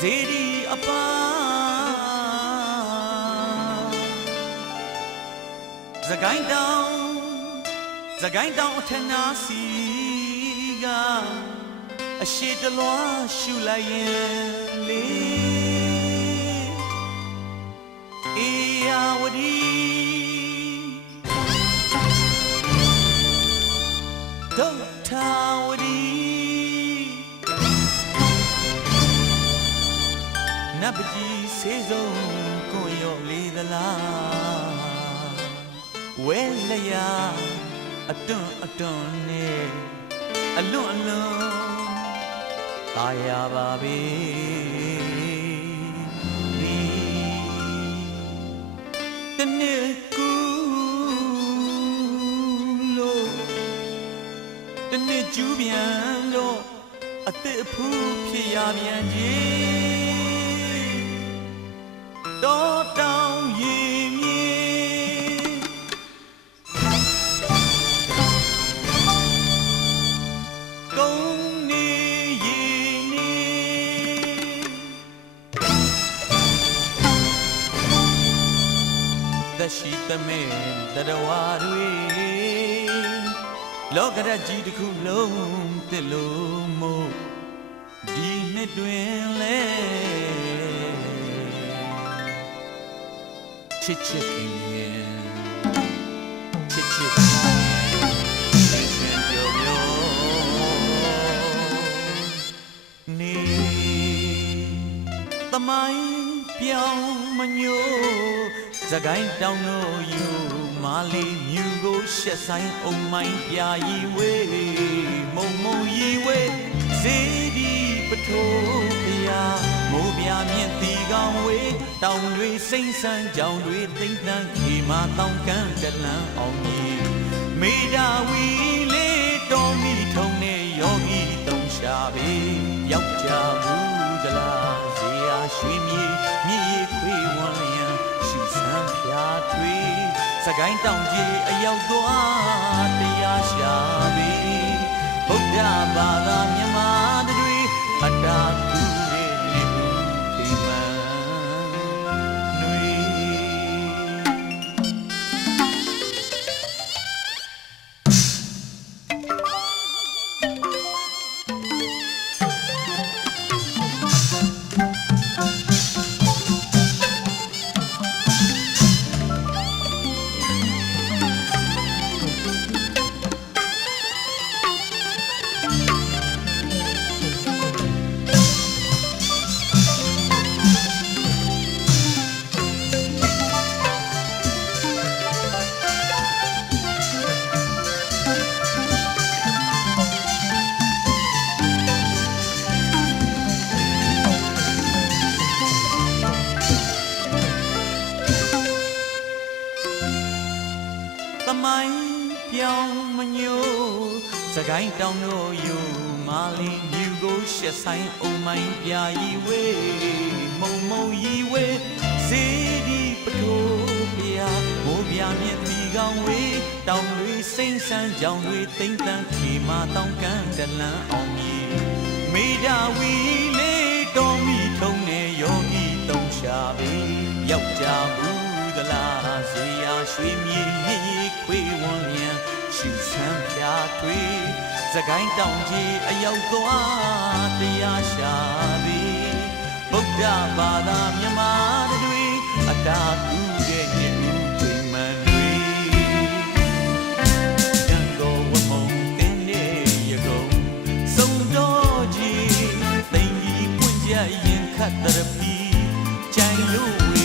ဇေဒီအပါစကိုင်းတောင်စကိုင်းတောင်အထက်နာစီကအရှိတလွားရှူလိုက်ရင်လေ ပကြီးစေဆုံးကွန်ရော့လေးသလားဝဲလျာအတွန်းအတွန်းနဲ့အလွန်အလွန်ပါရပါပြီဒီတနေ့ကူလို့တနေ့ကျူးပြန်လို့အသက်အဖူးဖြစ်ရပြန်ကြီး တော်တောင်ရင်မြေကုန်းနေရင်နေသရှိတမဲတရဝါတွေလောကရကြီးတစ်ခုလုံးတစ်လုံးမို့ဒီနှစ်တွင်လဲ ချစ်ချစ်ခင်ခင်ချစ်ချစ်ခင်ခင်ရှင်ပြောပြောနေသမိုင်းပြောင်းမညို့စကိုင်းတောင်တို့ယူမာလီမြူကိုရှက်ဆိုင်အုံမိုင်းပြာရီဝေးမုံမုံရီဝေးစေဒီပထိုးပြာ မိုးပြမြင့်တီကောင်ဝေးတောင်တွေစိမ့်ဆန်းကြောင်တွေသိမ့်တန်းခေမာတောင်ကန်းတလန်းအောင်ကြီးမေဒါဝီလေးတော်မီထုံနဲ့ယောဂီတုံရှာပေယောက်ျားဘူးဒလားဇေယရွှေမြေမြေခွေဝန်းလျံရှူဆန်းဖြာထွေးစကိုင်းတောင်ကြီးအရောက်သွား မိုင်းပြောင်းမညို့စကိုင်းတောင်တို့ယူမာလီမြူကိုရှက်ဆိုင်အုံမိုင်းပြာရီဝေးမုံမုံရီဝေးစေဒီပထိုးပြာမိုးပြမြင့်တီကောင်ဝေးတောင်တွေစိမ့်ဆန်းကြောင်တွေတိမ့်တန်းခေမာတောင်ကန်းတလန်းအောင်ကြီးမေဒါဝီလေးတော်မီထုံနေယောဂီတုံရှာပေယောက်ျားဘူး စရာရွှေမြေခွေဝန်းလျံရှူဆန်းပြတွေ့စကိုင်းတောင်ကြီးအရောက်သွားတရားရှာသည်ဗုဒ္ဓဘာသာမြမတွေအတာကူတဲ့ညူချိန်မှန်တွေတန်တော်ဝမုံတင်းနေရကုန်စုံတော်ကြီးတိမ်ကြီးပွင့်ကြရင်ခတ်တရပီချိုင်လို့